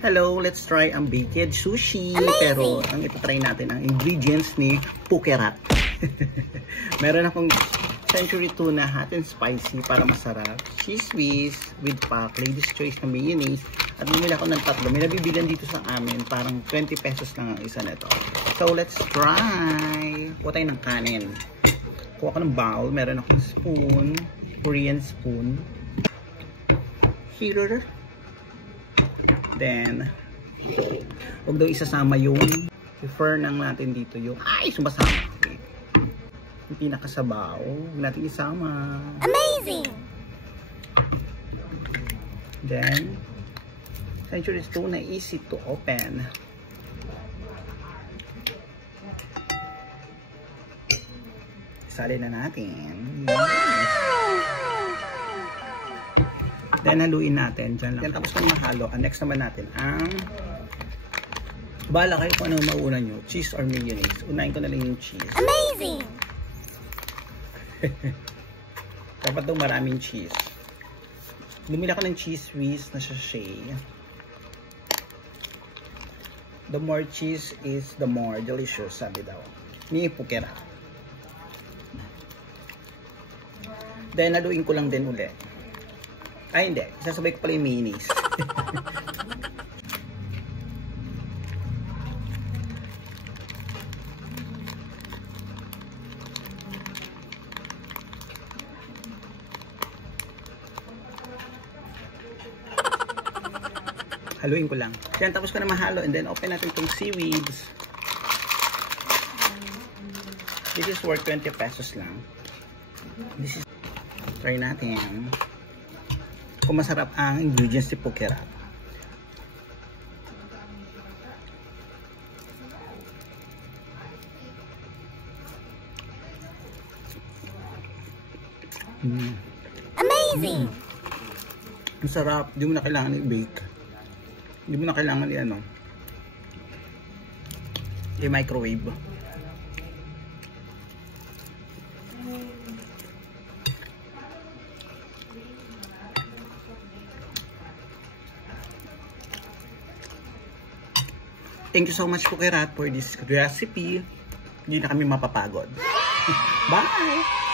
Hello, let's try ang baked sushi. Amazing! Pero ang ito-try natin ang ingredients ni Pukerat. Meron akong century tuna hot and spicy para masarap. Cheese whiz with pak, lady's choice na mayonnaise. At bumili ako ng tatlo. May nabibilan dito sa amin. Parang 20 pesos lang ang isa nito. So, let's try. Kuha tayo ng kanin. Kuha ko ng bowl. Meron akong spoon. Korean spoon. Here. Then, huwag daw isasama yung prefer nang natin dito yung sumasama. Okay. Yung pinakasabaw, huwag natin isama. Amazing! Then, century tuna easy to open. Isalin na natin. Then, haluin natin. Diyan lang. Then, tapos kung mahalo, next naman natin ang bahala kayo kung ano mauna nyo. Cheese or mayonnaise. Unahin ko na lang yung cheese. Amazing! Dapat daw maraming cheese. Bumili ako ng cheese whiz na sachet. The more cheese is the more delicious, sabi daw. Ni Pukerat. Then, haluin ko lang din ulit. Ay, hindi. Sasabay ko pala yung mayonnaise. Haluin ko lang. Yan, tapos ko na mahalo. And then, open natin itong seaweeds. This is worth 20 pesos lang. This is... Try natin. Kung masarap ang ingredients ni Pukerat. Amazing! Masarap. Hindi mo na kailangan i-bake. Hindi mo na kailangan i-microwave. Thank you so much Pukerat for this recipe. Hindi na kami mapapagod. Bye!